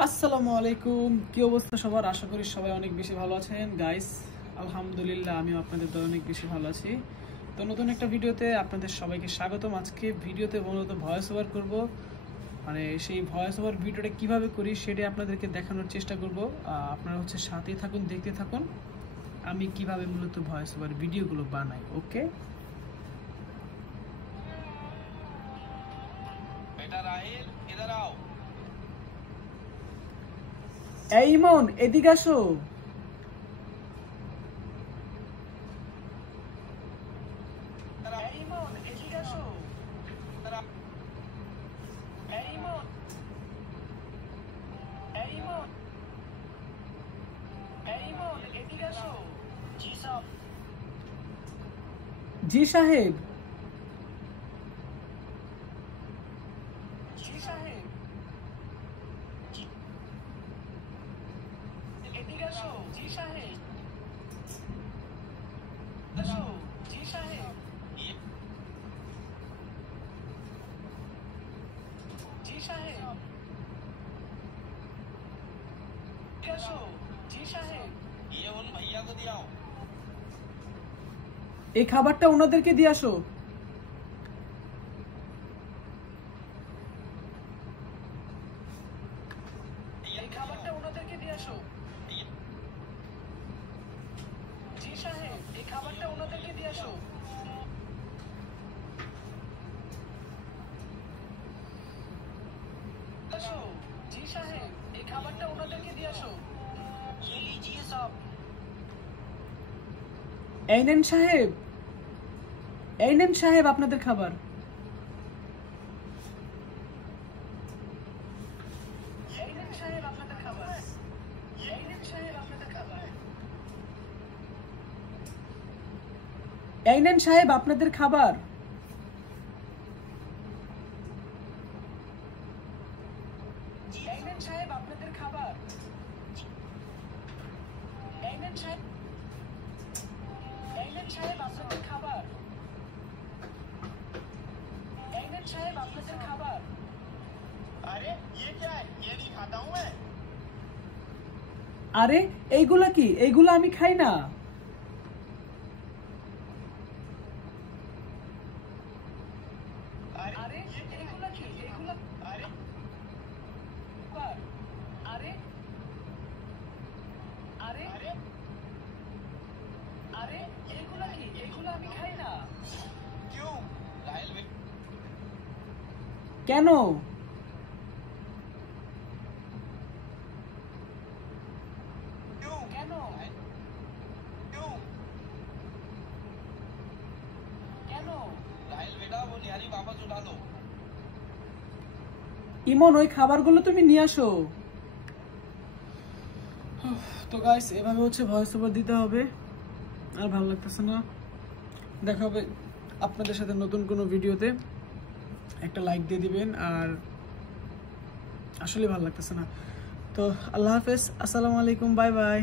আসসালামু আলাইকুম, কি অবস্থা সবার? আশা করি সবাই অনেক বেশি ভালো আছেন গাইস। আলহামদুলিল্লাহ, আমিও আপনাদের দয় অনেক বেশি ভালো আছি। তো নতুন একটা ভিডিওতে আপনাদের সবাইকে স্বাগতম। আজকে ভিডিওতে মূলত ভয়েস ওভার করব, মানে সেই ভয়েস ওভার ভিডিওটা কিভাবে করি সেটাই আপনাদেরকে দেখানোর চেষ্টা করব। আপনারা সাথেই থাকুন, দেখতে থাকুন আমি কিভাবে মূলত ভয়েস ওভার ভিডিওগুলো বানাই। ওকে, बेटा राहिल इधर आओ। এই ইমন এদিকে আসো। জি সাহেব। ये उन भैया को दिया हो। এই খাবারটা ওনাদেরকে দিয়ে আসো। এই খাবারটা ওনাদেরকে দিয়ে আসো। জি সাহেব, এই খাবারটা ওনাদেরকে দিয়ে আসো। আসো জি সাহেব, এই খাবারটা ওনাদেরকে দিয়ে আসো। ये लीजिए साहब। এই নেন সাহেব, এই নেন সাহেব আপনাদের খাবার। এই নেন সাহেব আপনাদের খাবার। এই নেন সাহেব আপনাদের খাবার। এই নেন সাহেব আপনাদের খাবার। এই নেন সাহেব আপনাদের খাবার। এই নেন সাহেব, এই নেন সাহেব আপনাদের খাবার। এই নেন সাহেব আপনাদের খাবার। अरे ये क्या है? ये नहीं खाता हूँ मैं। আরে এইগুলা কি? এইগুলা আমি খাই না। अरे এইগুলা কি? এইগুলা अरे अरे अरे अरे अरे এইগুলা কি? এইগুলা আমি খাই না। क्यों? राहिल भाई কেন? क्यों? কেন? क्यों? কেন? राहिल बेटा वो निहारी वापस उठा लो। ইমন ওই খাবারগুলো তুমি নিয়ে আসো। তো গাইস, এভাবে ভয়েস ওভার দিতে হবে। আর ভালো লাগতেছে না। দেখা হবে আপনাদের সাথে নতুন কোনো ভিডিওতে। একটা লাইক দিয়ে দিবেন। আর আসলে ভালো লাগতেছে না। তো আল্লাহ হাফেজ, আসসালামু আলাইকুম, বাই বাই।